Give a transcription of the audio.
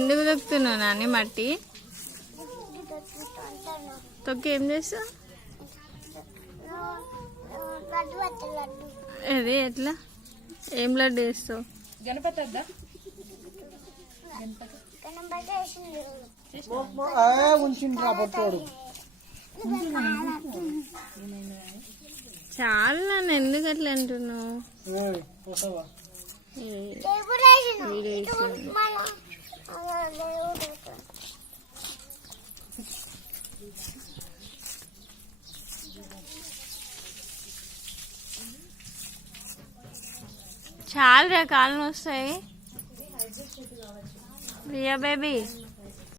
ఎందుకు తొక్కుతున్నావు నాని మట్టి? తొక్కి ఏం చేస్తావు? అది ఎట్లా? ఏం లడ్డు వేస్తావు? గణపతి చాలా నన్ను ఎందుకు అట్లా అంటున్నావు? చాలా రకాలు వస్తాయి. ప్రియా బేబీ